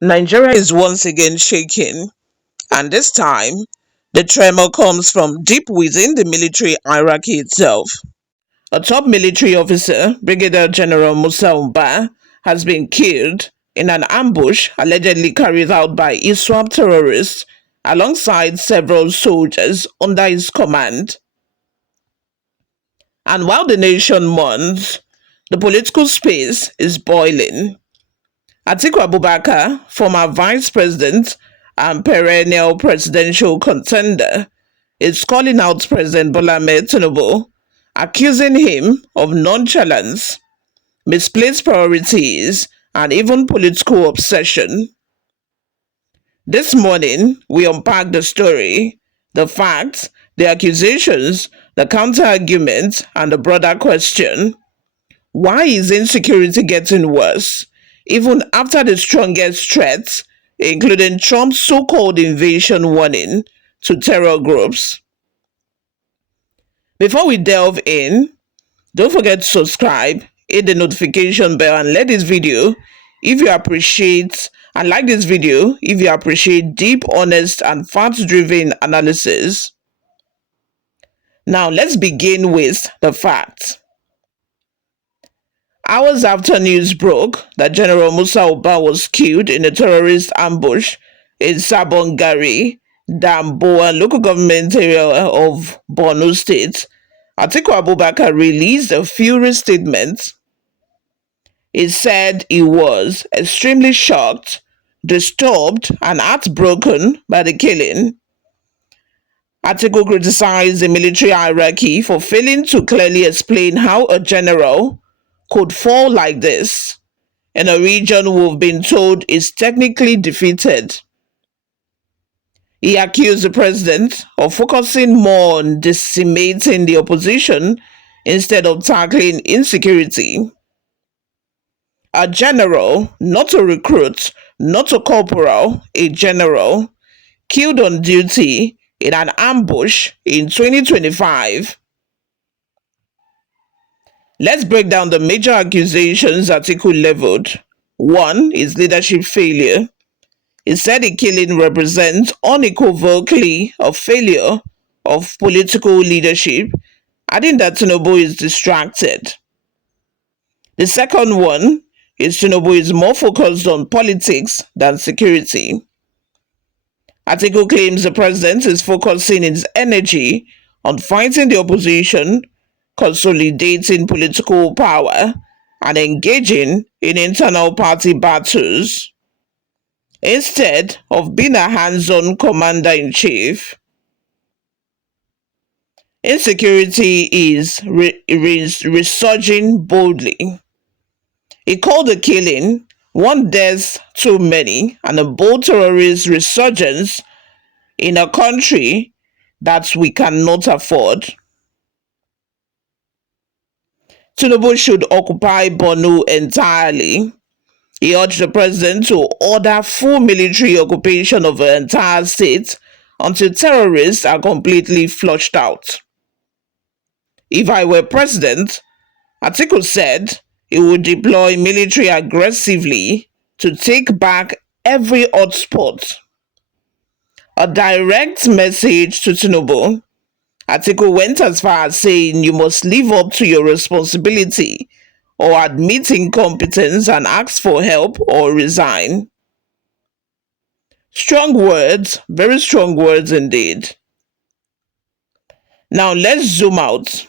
Nigeria is once again shaking, and this time, the tremor comes from deep within the military hierarchy itself. A top military officer, Brigadier General Musa Uba, has been killed in an ambush allegedly carried out by ISWAP terrorists alongside several soldiers under his command. And while the nation mourns, the political space is boiling. Atiku Abubakar, former vice president and perennial presidential contender, is calling out President Bola Ahmed Tinubu, accusing him of nonchalance, misplaced priorities, and even political obsession. This morning, we unpack the story, the facts, the accusations, the counter arguments, and the broader question: why is insecurity getting worse, even after the strongest threats, including Trump's so called invasion warning to terror groups? Before we delve in, don't forget to subscribe, hit the notification bell, and like this video if you appreciate deep, honest, and fact-driven analysis. Now let's begin with the facts. Hours after news broke that General Musa Uba was killed in a terrorist ambush in Sabongari, Damboa local government area of Borno State, Atiku Abubakar released a furious statement. He said he was extremely shocked, disturbed, and heartbroken by the killing. Atiku criticized the military hierarchy for failing to clearly explain how a general could fall like this in a region we've been told is technically defeated. He accused the president of focusing more on decimating the opposition instead of tackling insecurity. A general, not a recruit, not a corporal, a general, killed on duty in an ambush in 2025. Let's break down the major accusations Atiku leveled. One is leadership failure. He said the killing represents unequivocally a failure of political leadership, adding that Tinubu is distracted. The second one is Tinubu is more focused on politics than security. Atiku claims the president is focusing his energy on fighting the opposition, consolidating political power, and engaging in internal party battles, instead of being a hands-on commander-in-chief. Insecurity is resurging boldly. He called the killing one death too many and a bold terrorist resurgence in a country that we cannot afford. Tinubu should occupy Borno entirely. He urged the president to order full military occupation of the entire state until terrorists are completely flushed out. If I were president, Atiku said he would deploy military aggressively to take back every hotspot. A direct message to Tinubu. Atiku went as far as saying you must live up to your responsibility or admit incompetence and ask for help or resign. Strong words, very strong words indeed. Now let's zoom out.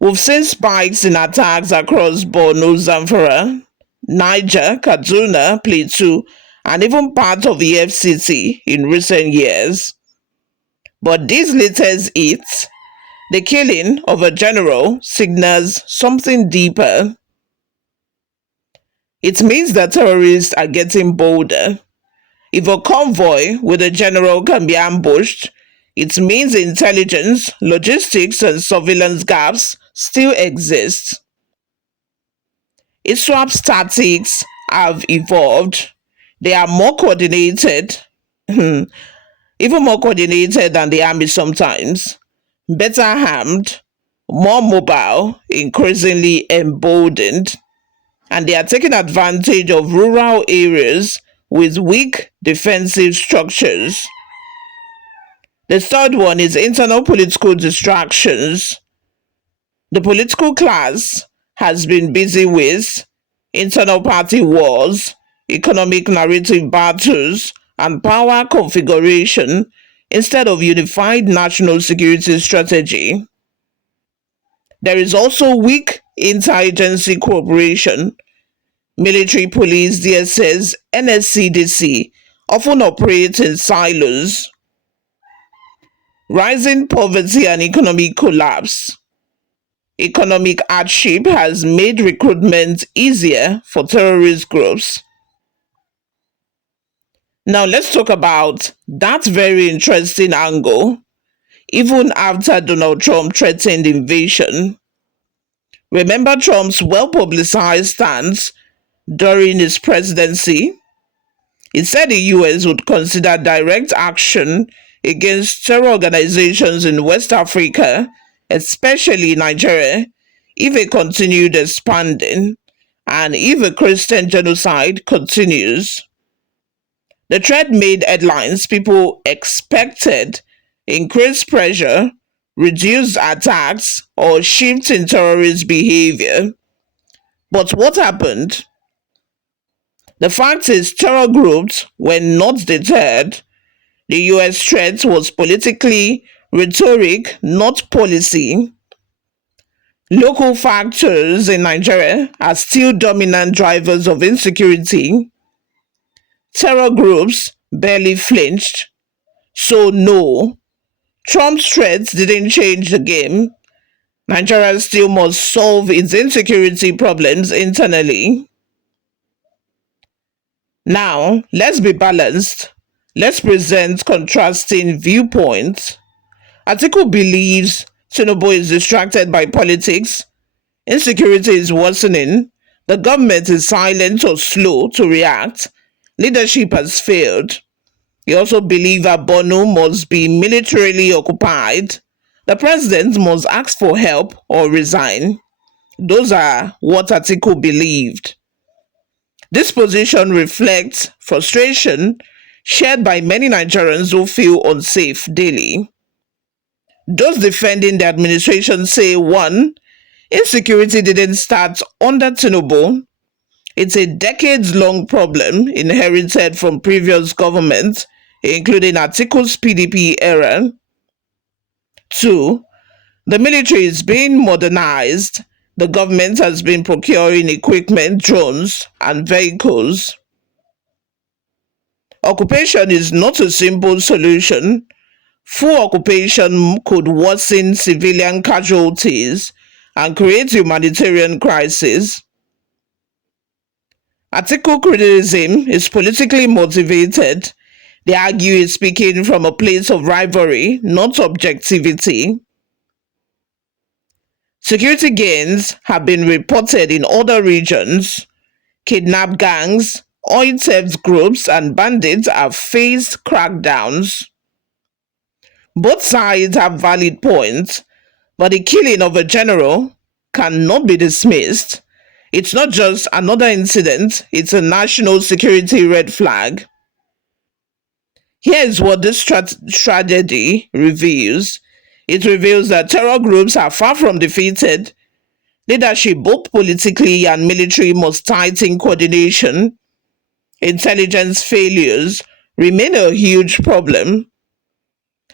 We've seen spikes in attacks across Borno, Zamfara, Naija, Kaduna, Plateau, and even part of the FCT in recent years. But this latest hit, the killing of a general, signals something deeper. It means that terrorists are getting bolder. If a convoy with a general can be ambushed, it means intelligence, logistics, and surveillance gaps still exist. ISWAP tactics have evolved. They are more coordinated, even more coordinated than the army sometimes, better armed, more mobile, increasingly emboldened, and they are taking advantage of rural areas with weak defensive structures. The third one is internal political distractions. The political class has been busy with internal party wars, economic narrative battles, and power configuration instead of unified national security strategy. There is also weak interagency cooperation. Military, police, DSS, NSCDC often operate in silos. Rising poverty and economic collapse. Economic hardship has made recruitment easier for terrorist groups. Now let's talk about that very interesting angle. Even after Donald Trump threatened invasion, remember Trump's well-publicized stance during his presidency? He said the US would consider direct action against terror organizations in West Africa, especially Nigeria, if it continued expanding and if a Christian genocide continues. The threat made headlines. People expected increased pressure, reduced attacks, or shifts in terrorist behavior. But what happened? The fact is, terror groups were not deterred. The US threat was politically rhetoric, not policy. Local factors in Nigeria are still dominant drivers of insecurity. Terror groups barely flinched. So, no, Trump's threats didn't change the game. Nigeria still must solve its insecurity problems internally. Now, let's be balanced. Let's present contrasting viewpoints. Atiku believes Tinubu is distracted by politics, insecurity is worsening, the government is silent or slow to react, leadership has failed. He also believes that Borno must be militarily occupied, the president must ask for help or resign. Those are what Atiku believed. This position reflects frustration shared by many Nigerians who feel unsafe daily. Those defending the administration say 1. Insecurity didn't start under Tinubu. It's a decades-long problem inherited from previous governments, including Atiku's PDP era. 2. The military is being modernized. The government has been procuring equipment, drones, and vehicles. Occupation is not a simple solution. Full occupation could worsen civilian casualties and create humanitarian crisis. Atiku criticism is politically motivated. They argue he's speaking from a place of rivalry, not objectivity. Security gains have been reported in other regions. Kidnap gangs, oil theft groups, and bandits have faced crackdowns. Both sides have valid points, but the killing of a general cannot be dismissed. It's not just another incident, it's a national security red flag. Here is what this tragedy reveals. It reveals that terror groups are far from defeated. Leadership, both politically and military, must tighten coordination. Intelligence failures remain a huge problem.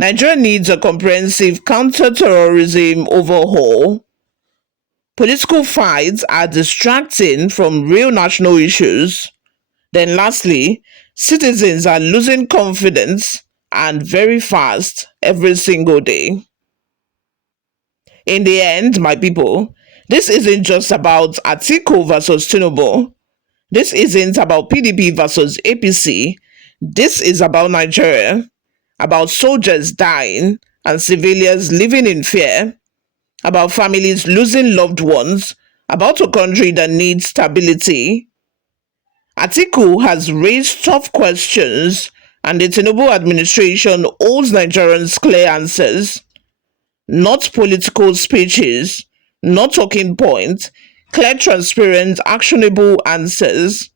Nigeria needs a comprehensive counter-terrorism overhaul. Political fights are distracting from real national issues. Then lastly, citizens are losing confidence and very fast every single day. In the end, my people, this isn't just about Atiku versus Tinubu. This isn't about PDP versus APC. This is about Nigeria, about soldiers dying and civilians living in fear, about families losing loved ones, about a country that needs stability. Atiku has raised tough questions, and the Tinubu administration owes Nigerians clear answers. Not political speeches, not talking points, clear, transparent, actionable answers.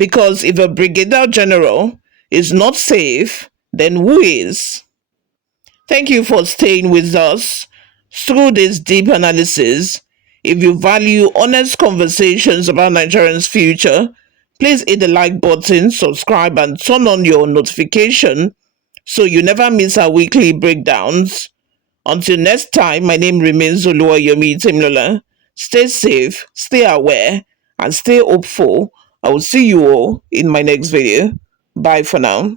Because if a brigadier general is not safe, then who is? Thank you for staying with us through this deep analysis. If you value honest conversations about Nigerians' future, please hit the like button, subscribe, and turn on your notification so you never miss our weekly breakdowns. Until next time, my name remains Oluwayomi Temlola. Stay safe, stay aware, and stay hopeful. I will see you all in my next video. Bye for now.